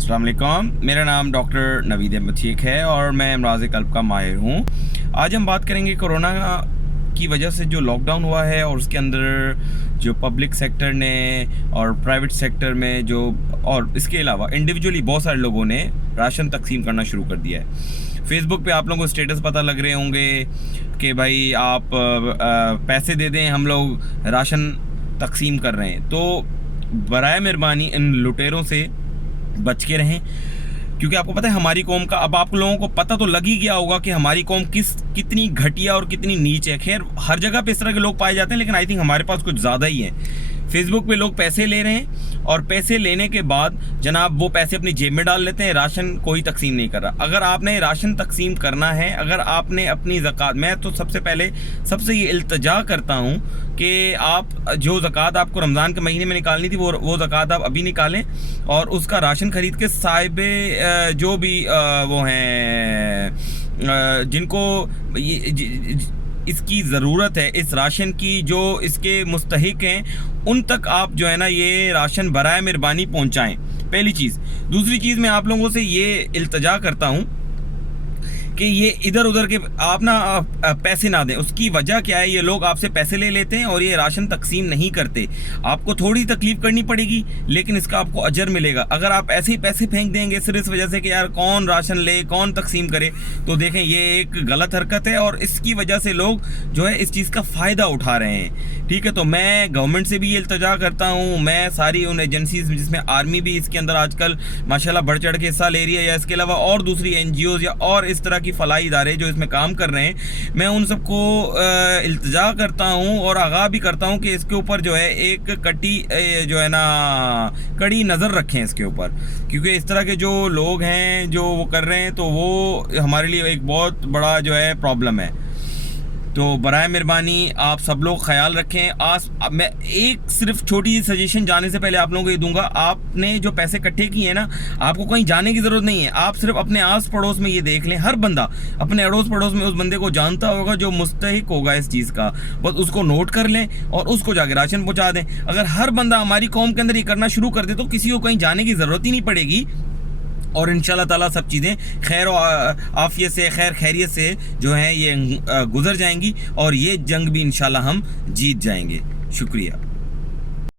अस्सलाम वालेकुम, मेरा नाम डॉक्टर नवीद अहमद शेख है और मैं अमराज़ क़ल्ब का माहिर हूँ। आज हम बात करेंगे कोरोना की वजह से जो लॉकडाउन हुआ है और उसके अंदर जो पब्लिक सेक्टर ने और प्राइवेट सेक्टर में जो और इसके अलावा इंडिविजुअली बहुत सारे लोगों ने राशन तकसीम करना शुरू कर दिया है। फेसबुक पे आप लोगों को स्टेटस पता लग रहे होंगे कि भाई आप पैसे दे दें, हम लोग राशन तकसीम कर रहे हैं। तो बराए मेहरबानी इन लुटेरों से बच के रहें, क्योंकि आपको पता है हमारी कौम का, अब आप लोगों को पता तो लग ही गया होगा कि हमारी कौम कितनी घटिया और कितनी नीच है। खैर हर जगह पे इस तरह के लोग पाए जाते हैं, लेकिन आई थिंक हमारे पास कुछ ज़्यादा ही है। फेसबुक पे लोग पैसे ले रहे हैं और पैसे लेने के बाद जनाब वो पैसे अपनी जेब में डाल लेते हैं, राशन कोई तकसीम नहीं कर रहा। अगर आपने राशन तकसीम करना है, अगर आपने अपनी ज़कात, मैं तो सबसे पहले सबसे ये इल्तजा करता हूँ कि आप जो ज़कात आपको रमज़ान के महीने में निकालनी थी वो ज़कात आप अभी निकालें और उसका राशन ख़रीद के साहिबे जो भी वो हैं जिनको इसकी ज़रूरत है, इस राशन की, जो इसके मुस्तहिक हैं, उन तक आप जो है ना ये राशन बराए मेहरबानी पहुंचाएं। पहली चीज़। दूसरी चीज़, मैं आप लोगों से ये इल्तजा करता हूं कि ये इधर उधर के आप ना पैसे ना दें। उसकी वजह क्या है, ये लोग आपसे पैसे ले लेते हैं और ये राशन तकसीम नहीं करते। आपको थोड़ी तकलीफ करनी पड़ेगी, लेकिन इसका आपको अजर मिलेगा। अगर आप ऐसे ही पैसे फेंक देंगे सिर्फ इस वजह से कि यार कौन राशन ले, कौन तकसीम करे, तो देखें ये एक गलत हरकत है और इसकी वजह से लोग जो है इस चीज़ का फ़ायदा उठा रहे हैं। ठीक है, तो मैं गवर्नमेंट से भी ये इल्तजा करता हूँ, मैं सारी उन एजेंसीज जिसमें आर्मी भी इसके अंदर आजकल माशाल्लाह बढ़ चढ़ के हिस्सा ले रही है, या इसके अलावा और दूसरी NGOs या और इस तरह की फलाही इदारे जो इसमें काम कर रहे हैं, मैं उन सबको इल्तजा करता हूं और आगाह भी करता हूं कि इसके ऊपर जो है एक जो है ना कड़ी नज़र रखें इसके ऊपर, क्योंकि इस तरह के जो लोग हैं जो वो कर रहे हैं तो वो हमारे लिए एक बहुत बड़ा जो है प्रॉब्लम है। तो बराए मेहरबानी आप सब लोग ख्याल रखें। मैं एक सिर्फ छोटी सी सजेशन जाने से पहले आप लोगों को ये दूंगा, आपने जो पैसे इकट्ठे किए हैं ना, आपको कहीं जाने की ज़रूरत नहीं है। आप सिर्फ अपने आस पड़ोस में ये देख लें, हर बंदा अपने अड़ोस पड़ोस में उस बंदे को जानता होगा जो मुस्तहिक होगा इस चीज़ का, बस उसको नोट कर लें और उसको जाके राशन पहुँचा दें। अगर हर बंदा हमारी कौम के अंदर ये करना शुरू कर दे तो किसी को कहीं जाने की ज़रूरत ही नहीं पड़ेगी और इंशाल्लाह ताला सब चीज़ें खैर आफियत से, खैर खैरियत से जो है ये गुजर जाएंगी और ये जंग भी इंशाल्लाह हम जीत जाएंगे। शुक्रिया।